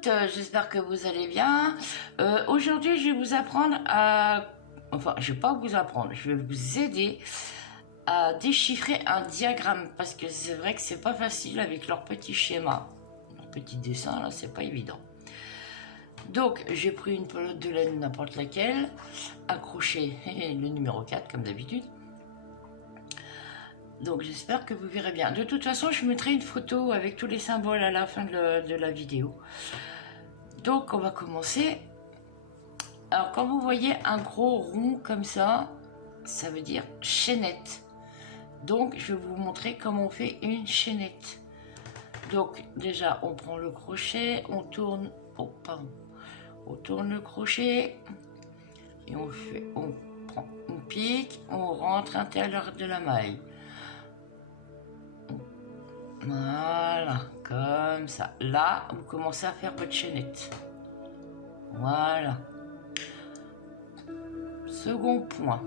toutes, j'espère que vous allez bien. Aujourd'hui, je vais vous apprendre à... Enfin, je vais pas vous apprendre, je vais vous aider à déchiffrer un diagramme. Parce que c'est vrai que c'est pas facile avec leur petit schéma. Leur petit dessin, là, c'est pas évident. Donc, j'ai pris une pelote de laine, n'importe laquelle, accroché le numéro 4, comme d'habitude. Donc j'espère que vous verrez bien. De toute façon, je mettrai une photo avec tous les symboles à la fin de la vidéo. Donc on va commencer. Alors quand vous voyez un gros rond comme ça, ça veut dire chaînette. Donc je vais vous montrer comment on fait une chaînette. Donc déjà on prend le crochet, on tourne, oh pardon, on tourne le crochet et on pique, on rentre à l'intérieur de la maille. Voilà, comme ça. Là, vous commencez à faire votre chaînette. Voilà. Second point.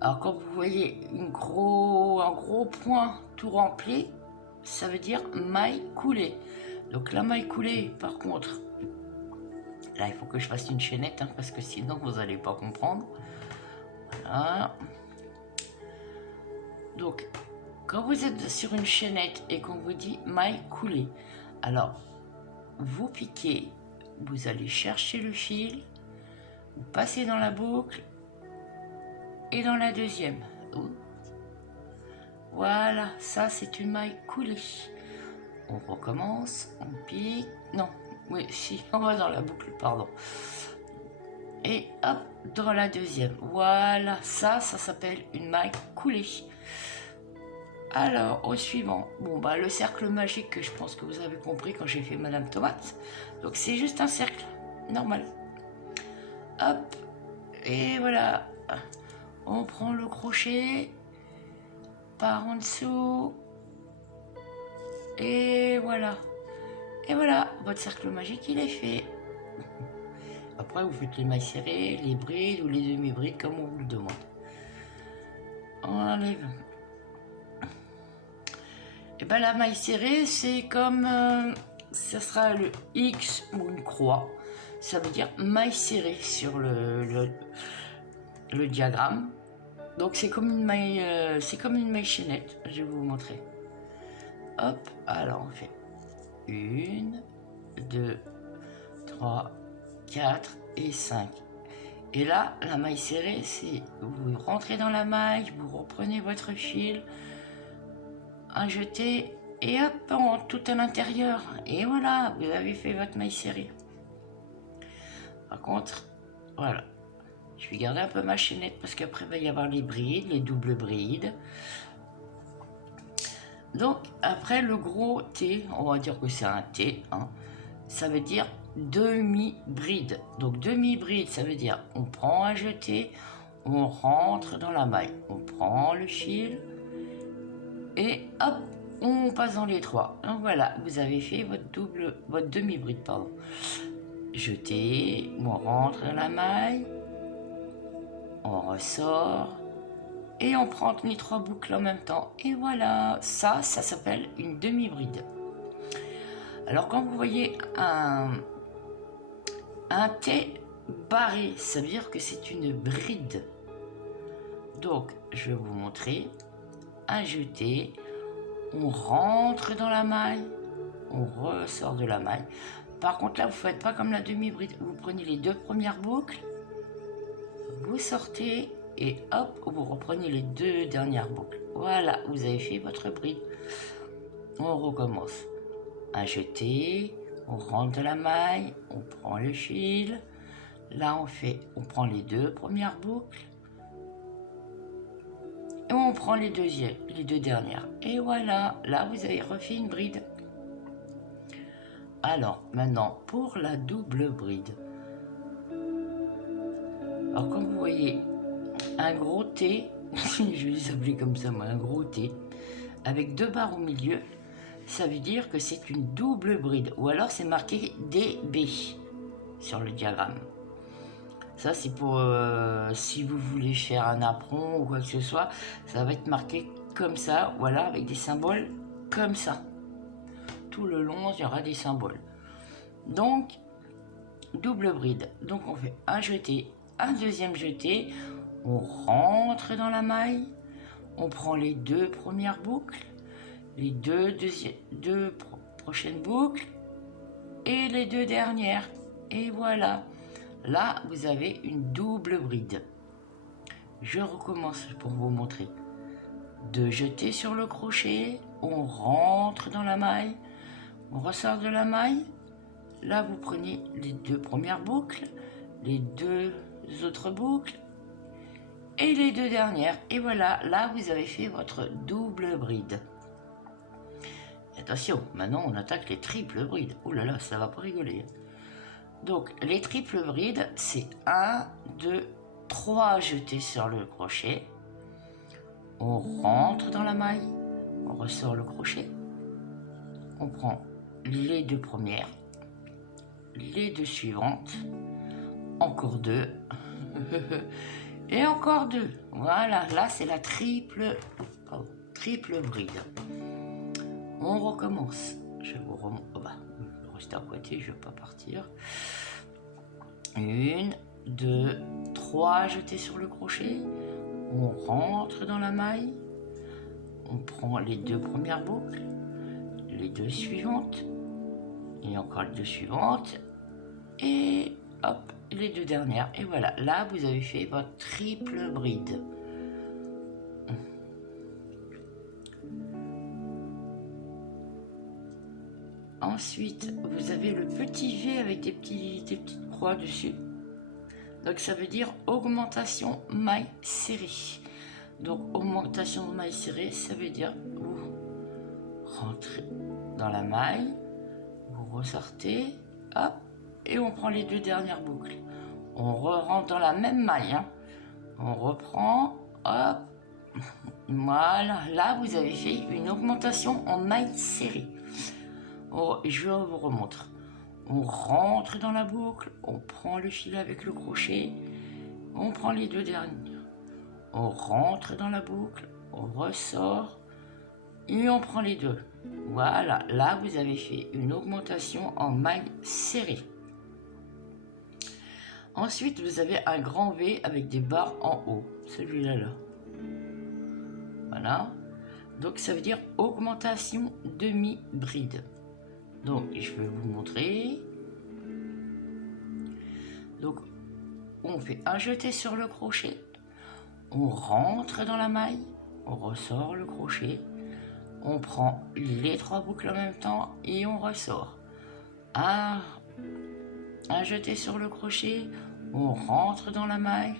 Alors, quand vous voyez un gros point tout rempli, ça veut dire maille coulée. Donc, la maille coulée, par contre, là, il faut que je fasse une chaînette, hein, parce que sinon, vous n'allez pas comprendre. Voilà. Donc, quand vous êtes sur une chaînette et qu'on vous dit maille coulée, alors vous piquez, vous allez chercher le fil, vous passez dans la boucle et dans la deuxième. Voilà, ça c'est une maille coulée. On recommence, on pique, non, oui, si, on va dans la boucle, pardon. Et hop, dans la deuxième. Voilà, ça s'appelle une maille coulée. Alors, au suivant, bon bah le cercle magique que je pense que vous avez compris quand j'ai fait Madame Tomate. Donc c'est juste un cercle, normal. Hop, et voilà. On prend le crochet, par en dessous, et voilà. Et voilà, votre cercle magique il est fait. Après vous faites les mailles serrées, les brides ou les demi-brides comme on vous le demande. On enlève. Et ben la maille serrée, c'est comme ça sera le X ou une croix. Ça veut dire maille serrée sur le diagramme. Donc c'est comme une maille chaînette. Je vais vous montrer. Hop, alors on fait 1, 2, 3, 4 et 5. Et là, la maille serrée, c'est vous rentrez dans la maille, vous reprenez votre fil, un jeté et hop, tout à l'intérieur et voilà, vous avez fait votre maille serrée. Par contre, voilà, je vais garder un peu ma chaînette parce qu'après il va y avoir les brides, les doubles brides. Donc après le gros T, on va dire que c'est un T, hein, ça veut dire demi-bride. Donc demi-bride, ça veut dire on prend un jeté, on rentre dans la maille, on prend le fil et hop, on passe dans les trois. Donc voilà, vous avez fait votre demi-bride, pardon. Jetez, on rentre dans la maille, on ressort et on prend les trois boucles en même temps. Et voilà, ça s'appelle une demi-bride. Alors quand vous voyez un T barré, ça veut dire que c'est une bride. Donc je vais vous montrer. Un jeté, on rentre dans la maille, on ressort de la maille. Par contre là vous faites pas comme la demi-bride, vous prenez les deux premières boucles, vous sortez et hop, vous reprenez les deux dernières boucles. Voilà, vous avez fait votre bride. On recommence. Un jeté, on rentre de la maille, on prend le fil. Là on prend les deux premières boucles. Et on prend les deux dernières. Et voilà, là vous avez refait une bride. Alors, maintenant, pour la double bride. Alors, comme vous voyez, un gros T, je vais les appeler comme ça, moi, un gros T, avec deux barres au milieu, ça veut dire que c'est une double bride. Ou alors, c'est marqué DB sur le diagramme. Ça, c'est pour si vous voulez faire un apron ou quoi que ce soit, ça va être marqué comme ça, voilà, avec des symboles comme ça. Tout le long, il y aura des symboles. Donc, double bride. Donc, on fait un jeté, un deuxième jeté. On rentre dans la maille. On prend les deux premières boucles, les deux prochaines boucles et les deux dernières. Et voilà. Là, vous avez une double bride. Je recommence pour vous montrer. Deux jetés sur le crochet, on rentre dans la maille, on ressort de la maille. Là, vous prenez les deux premières boucles, les deux autres boucles et les deux dernières. Et voilà, là, vous avez fait votre double bride. Attention, maintenant, on attaque les triples brides. Oh là là, ça va pas rigoler. Donc, les triples brides, c'est 1, 2, 3 jetés sur le crochet. On rentre dans la maille, on ressort le crochet. On prend les deux premières, les deux suivantes, encore deux, et encore deux. Voilà, là c'est la triple bride. On recommence. Je vous remonte. Oh bah, restez à côté, je ne vais pas partir. 1, 2, 3 jetés sur le crochet. On rentre dans la maille. On prend les deux premières boucles, les deux suivantes, et encore les deux suivantes, et hop, les deux dernières. Et voilà, là vous avez fait votre triple bride. Ensuite, vous avez le petit V avec des petites croix dessus. Donc ça veut dire augmentation maille serrée. Donc augmentation de maille serrée, ça veut dire vous rentrez dans la maille, vous ressortez, hop, et on prend les deux dernières boucles. On rentre dans la même maille, hein. On reprend, hop, voilà. Là, vous avez fait une augmentation en maille serrée. Je vous remontre. On rentre dans la boucle, on prend le fil avec le crochet, on prend les deux dernières. On rentre dans la boucle, on ressort et on prend les deux. Voilà, là vous avez fait une augmentation en maille serrée. Ensuite, vous avez un grand V avec des barres en haut, celui-là là. Voilà, donc ça veut dire augmentation demi-bride. Donc je vais vous montrer. Donc on fait un jeté sur le crochet, on rentre dans la maille, on ressort le crochet, on prend les trois boucles en même temps et on ressort. Un jeté sur le crochet, on rentre dans la maille,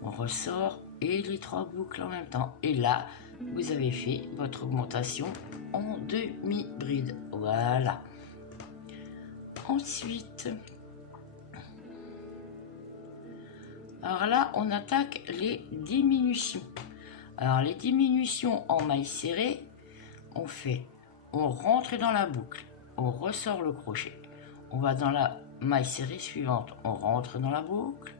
on ressort et les trois boucles en même temps. Et là, vous avez fait votre augmentation en demi-bride. Voilà. Ensuite, alors là, on attaque les diminutions. Alors les diminutions en maille serrée, on rentre dans la boucle, on ressort le crochet, on va dans la maille serrée suivante, on rentre dans la boucle,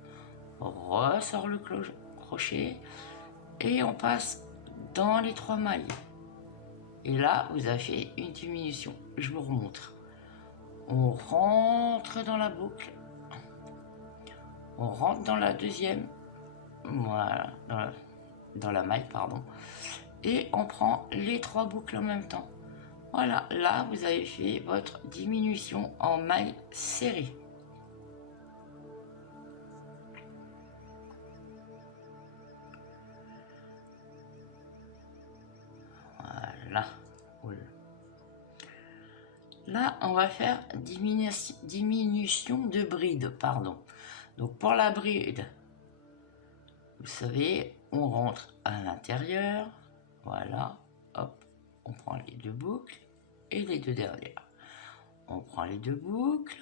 on ressort le crochet et on passe dans les trois mailles. Et là, vous avez fait une diminution. Je vous remontre. On rentre dans la boucle, on rentre dans la deuxième, voilà, dans la maille, pardon, et on prend les trois boucles en même temps. Voilà, là vous avez fait votre diminution en maille serrée. Voilà. Là, on va faire diminution de bride, pardon. Donc pour la bride, vous savez, on rentre à l'intérieur, voilà, hop, on prend les deux boucles et les deux dernières. On prend les deux boucles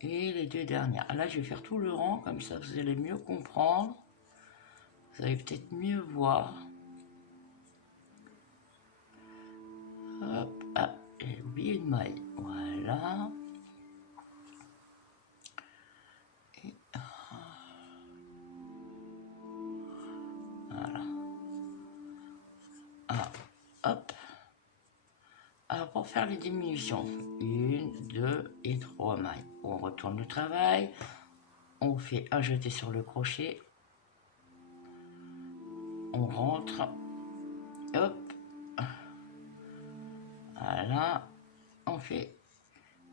et les deux dernières. Là, je vais faire tout le rang, comme ça vous allez mieux comprendre. Vous allez peut-être mieux voir. Hop, ah, j'ai oublié une maille, voilà. Voilà. Ah, hop. pour faire les diminutions. 1, 2 et 3 mailles. On retourne le travail. On fait un jeté sur le crochet. On rentre. Hop. Voilà. On fait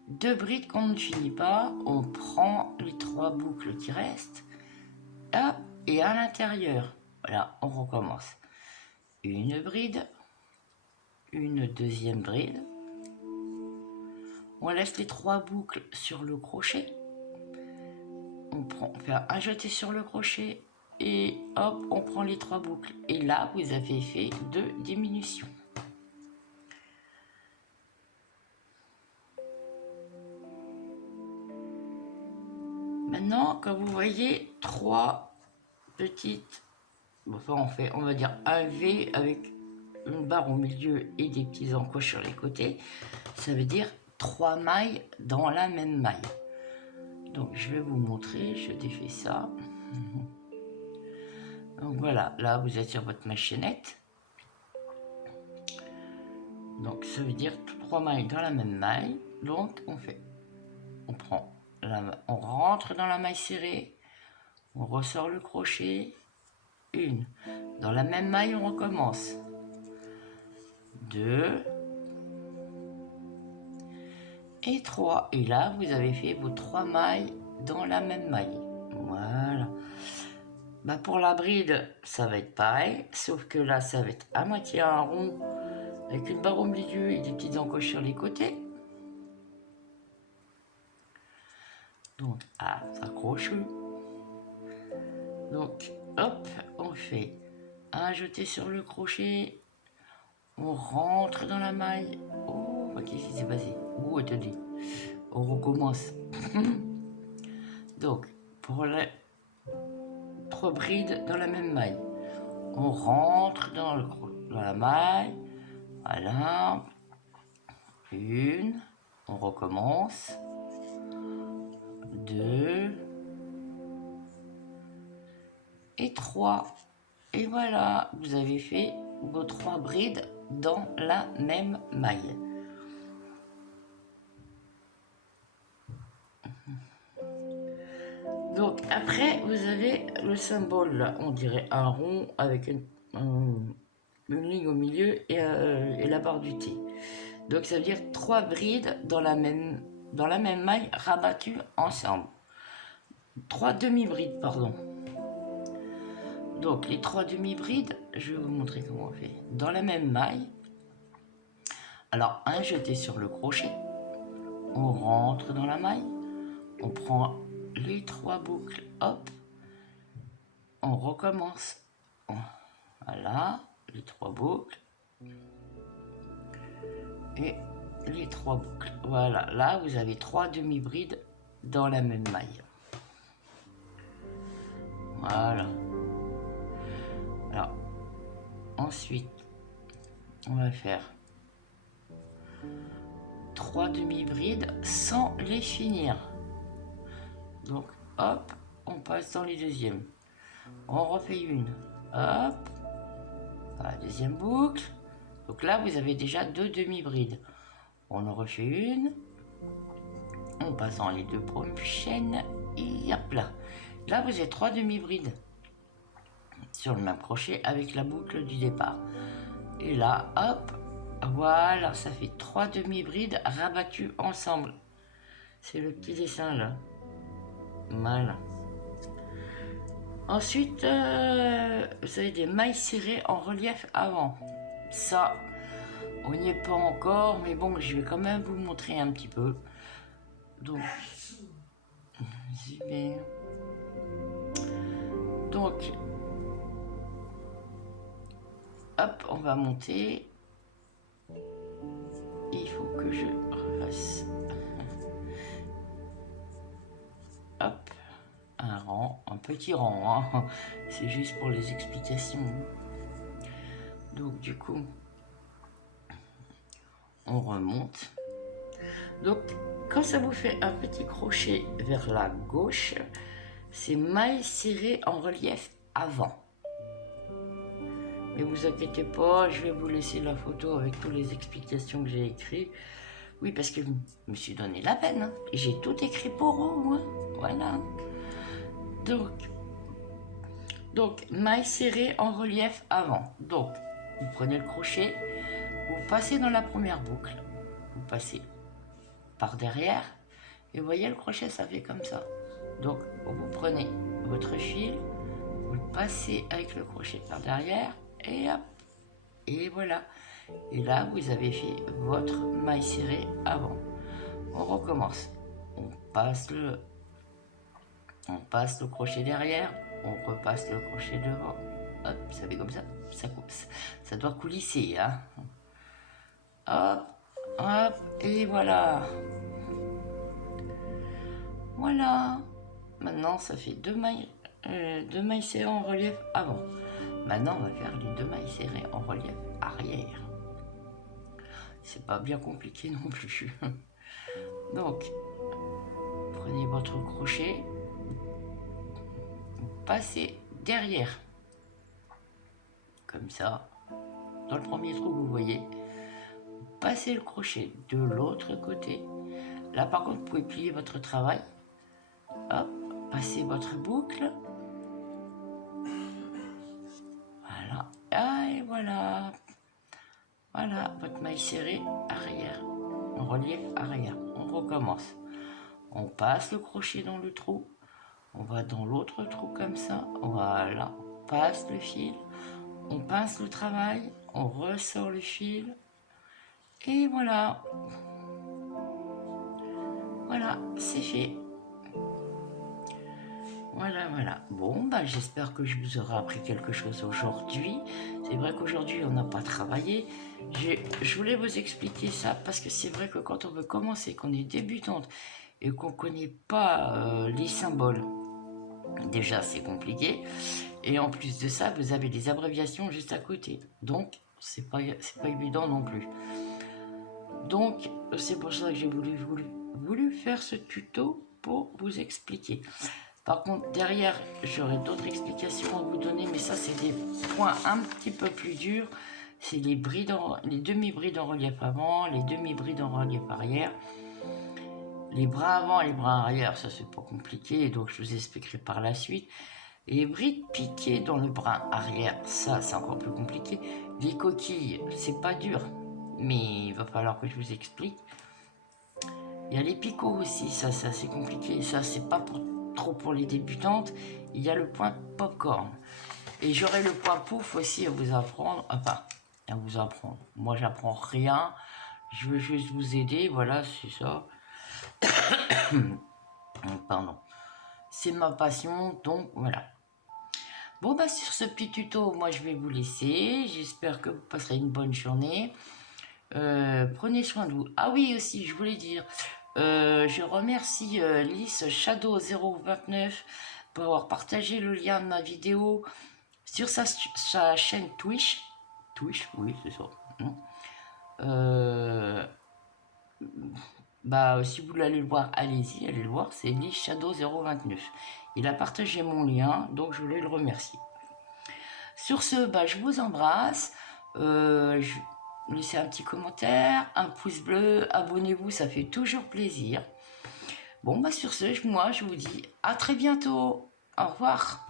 2 brides qu'on ne finit pas. On prend les 3 boucles qui restent. Hop. Et à l'intérieur. Voilà. On recommence. Une bride. Une deuxième bride. On laisse les 3 boucles sur le crochet. On fait un jeté sur le crochet et hop, on prend les 3 boucles. Et là, vous avez fait 2 diminutions. Maintenant, quand vous voyez 3 petites, enfin on va dire un V avec une barre au milieu et des petits encoches sur les côtés, ça veut dire 3 mailles dans la même maille. Donc je vais vous montrer, je défais ça. Donc voilà, là vous êtes sur votre machinette. Donc ça veut dire 3 mailles dans la même maille. Donc on rentre dans la maille serrée, on ressort le crochet, une. Dans la même maille, on recommence. 2 et 3. Et là, vous avez fait vos 3 mailles dans la même maille. Voilà. Bah pour la bride, ça va être pareil, sauf que là, ça va être à moitié un rond avec une barre au milieu et des petites encoches sur les côtés. Donc, ça accroche. Donc, hop, on fait un jeté sur le crochet. On rentre dans la maille. Oh, qu'est-ce qui s'est passé? Oh, attendez. On recommence. Donc, pour les 3 brides dans la même maille. On rentre dans la maille. Voilà. Une. On recommence. 2. Et 3. Et voilà, vous avez fait vos 3 brides dans la même maille. Donc après, vous avez le symbole là, on dirait un rond avec une ligne au milieu et la barre du T. Donc ça veut dire 3 brides dans la même maille rabattues ensemble. 3 demi-brides, pardon. Donc les 3 demi-brides, je vais vous montrer comment on fait. Dans la même maille, alors un jeté sur le crochet, on rentre dans la maille, on prend les 3 boucles, hop, on recommence. Voilà, les 3 boucles et les 3 boucles. Voilà, là vous avez 3 demi-brides dans la même maille. Voilà. Alors, ensuite, on va faire 3 demi-brides sans les finir. Donc, hop, on passe dans les deuxièmes. On refait une. Hop, la deuxième boucle. Donc là, vous avez déjà 2 demi-brides. On en refait une. On passe dans les 2 prochaines. Et hop là. Là, vous avez 3 demi-brides sur le même crochet avec la boucle du départ. Et là, hop, voilà, ça fait 3 demi-brides rabattues ensemble. C'est le petit dessin là. Voilà. Ensuite, vous avez des mailles serrées en relief avant. Ça, on n'y est pas encore, mais bon, je vais quand même vous montrer un petit peu. Donc, super. Donc, hop, on va monter. Il faut que je refasse. Hop, un rang, un petit rang, hein. C'est juste pour les explications. Donc du coup, on remonte. Donc quand ça vous fait un petit crochet vers la gauche, c'est maille serrée en relief avant. Mais vous inquiétez pas, je vais vous laisser la photo avec toutes les explications que j'ai écrites. Oui, parce que je me suis donné la peine. Hein. J'ai tout écrit pour vous. Hein. Voilà. Donc, maille serrée en relief avant. Donc, vous prenez le crochet, vous passez dans la première boucle. Vous passez par derrière. Et vous voyez, le crochet, ça fait comme ça. Donc, vous prenez votre fil, vous le passez avec le crochet par derrière. Et hop. Et voilà. Et là, vous avez fait votre maille serrée avant. On recommence. On passe le crochet derrière, on repasse le crochet devant. Hop, ça fait comme ça. Ça doit coulisser, hein. Hop, hop, et voilà. Voilà. Maintenant, ça fait deux mailles serrées en relief avant. Maintenant, on va faire les 2 mailles serrées en relief arrière. C'est pas bien compliqué non plus. Donc, prenez votre crochet, passez derrière, comme ça, dans le premier trou que vous voyez, passez le crochet de l'autre côté. Là, par contre, vous pouvez plier votre travail. Hop, passez votre boucle. Voilà, ah, et voilà. Voilà, votre maille serrée arrière, en relief arrière. On recommence. On passe le crochet dans le trou. On va dans l'autre trou comme ça. Voilà, on passe le fil. On pince le travail. On ressort le fil. Et voilà. Voilà, c'est fait. Voilà, voilà. Bon, bah, j'espère que je vous aurai appris quelque chose aujourd'hui. C'est vrai qu'aujourd'hui, on n'a pas travaillé. Je voulais vous expliquer ça parce que c'est vrai que quand on veut commencer, qu'on est débutante et qu'on ne connaît pas les symboles, déjà, c'est compliqué. Et en plus de ça, vous avez des abréviations juste à côté. Donc, c'est pas évident non plus. Donc, c'est pour ça que j'ai voulu faire ce tuto pour vous expliquer. Par contre, derrière, j'aurai d'autres explications à vous donner, mais ça, c'est des points un petit peu plus durs. C'est les demi-brides en relief avant, les demi-brides en relief arrière. Les bras avant et les bras arrière, ça, c'est pas compliqué, donc je vous expliquerai par la suite. Les brides piquées dans le bras arrière, ça, c'est encore plus compliqué. Les coquilles, c'est pas dur, mais il va falloir que je vous explique. Il y a les picots aussi, ça c'est compliqué. Ça, c'est pas trop pour les débutantes. Il y a le point popcorn. Et j'aurai le point pouf aussi à vous apprendre. Enfin, à vous apprendre. Moi, j'apprends rien. Je veux juste vous aider. Voilà, c'est ça. Pardon. C'est ma passion, donc voilà. Bon, bah sur ce petit tuto, moi, je vais vous laisser. J'espère que vous passerez une bonne journée. Prenez soin de vous. Ah oui, aussi, je voulais dire... je remercie Lys Shadow 029 pour avoir partagé le lien de ma vidéo sur sa chaîne Twitch. Twitch, oui, c'est ça. Bah, si vous voulez aller le voir, allez-y, allez le voir. C'est Lys Shadow 029. Il a partagé mon lien, donc je voulais le remercier. Sur ce, bah, je vous embrasse. Laissez un petit commentaire, un pouce bleu, abonnez-vous, ça fait toujours plaisir. Bon, bah sur ce, moi je vous dis à très bientôt. Au revoir.